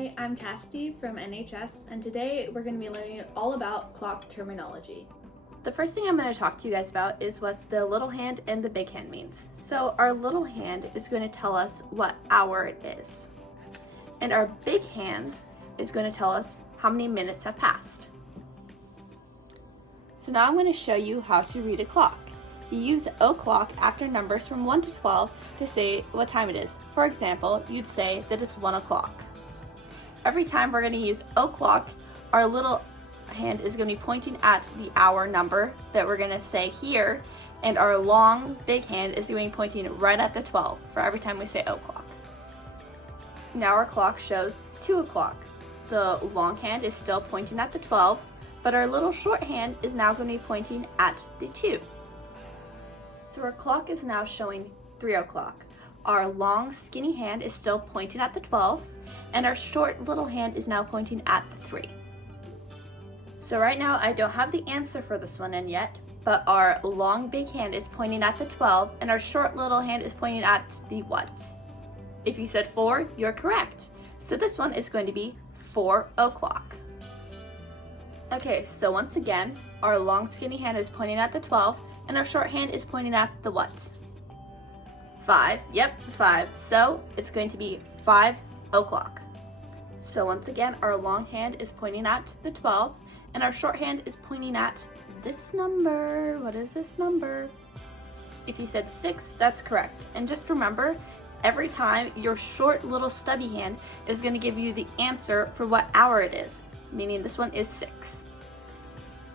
Hi, I'm Cassidy from NHS, and today we're going to be learning all about clock terminology. The first thing I'm going to talk to you guys about is what the little hand and the big hand means. So our little hand is going to tell us what hour it is. And our big hand is going to tell us how many minutes have passed. So now I'm going to show you how to read a clock. You use o'clock after numbers from 1 to 12 to say what time it is. For example, you'd say that it's 1 o'clock. Every time we're going to use o'clock, our little hand is going to be pointing at the hour number that we're going to say here, and our long big hand is going to be pointing right at the 12 for every time we say o'clock. Now our clock shows 2 o'clock. The long hand is still pointing at the 12, but our little short hand is now going to be pointing at the 2. So our clock is now showing 3 o'clock. Our long skinny hand is still pointing at the 12, and our short little hand is now pointing at the 3. So right now I don't have the answer for this one in yet, but our long big hand is pointing at the 12, and our short little hand is pointing at the what? If you said 4, you're correct. So this one is going to be 4 o'clock. Okay, so once again, our long skinny hand is pointing at the 12, and our short hand is pointing at the what? 5. Yep, 5. So it's going to be 5 o'clock. So once again, our long hand is pointing at the 12, and our short hand is pointing at this number. What is this number? If you said 6, that's correct. And just remember, every time your short little stubby hand is going to give you the answer for what hour it is, meaning this one is 6.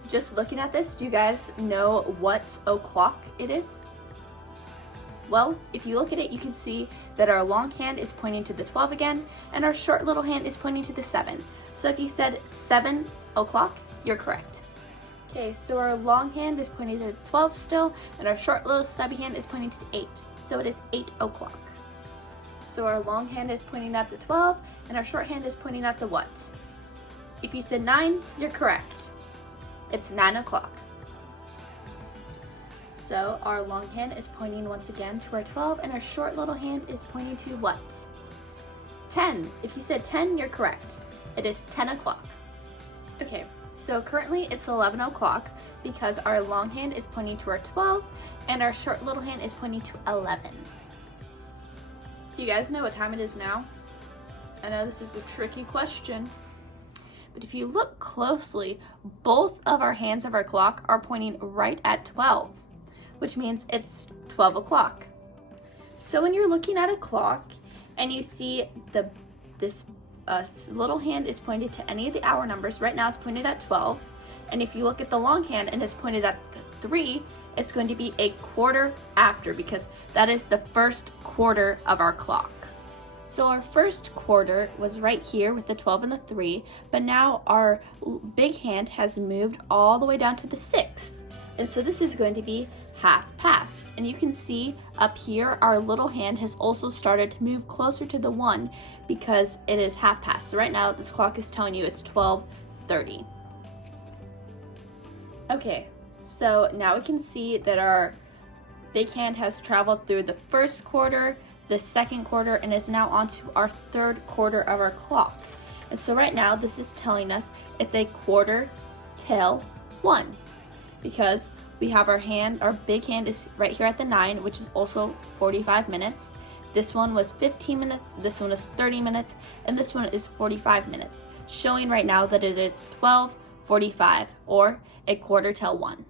Just looking at this, do you guys know what o'clock it is? Well, if you look at it, you can see that our long hand is pointing to the 12 again, and our short little hand is pointing to the 7. So if you said 7 o'clock, you're correct. Okay, so our long hand is pointing to the 12 still, and our short little stubby hand is pointing to the 8. So it is 8 o'clock. So our long hand is pointing at the 12, and our short hand is pointing at the what? If you said 9, you're correct. It's 9 o'clock. So our long hand is pointing once again to our 12, and our short little hand is pointing to what? 10. If you said 10, you're correct. It is 10 o'clock. Okay, so currently it's 11 o'clock because our long hand is pointing to our 12, and our short little hand is pointing to 11. Do you guys know what time it is now? I know this is a tricky question, but if you look closely, both of our hands of our clock are pointing right at 12. Which means it's 12 o'clock. So when you're looking at a clock and you see this little hand is pointed to any of the hour numbers, right now it's pointed at 12, and if you look at the long hand and it's pointed at the 3, it's going to be a quarter after, because that is the first quarter of our clock. So our first quarter was right here with the 12 and the 3, but now our big hand has moved all the way down to the 6. And so this is going to be half past. And you can see up here, our little hand has also started to move closer to the 1 because it is half past. So right now, this clock is telling you it's 12:30. Okay, so now we can see that our big hand has traveled through the first quarter, the second quarter, and is now onto our third quarter of our clock. And so right now, this is telling us it's a quarter till 1. Because we have our big hand is right here at the 9, which is also 45 minutes. This one was 15 minutes, this one is 30 minutes, and this one is 45 minutes, showing right now that it is 12:45 or a quarter till 1.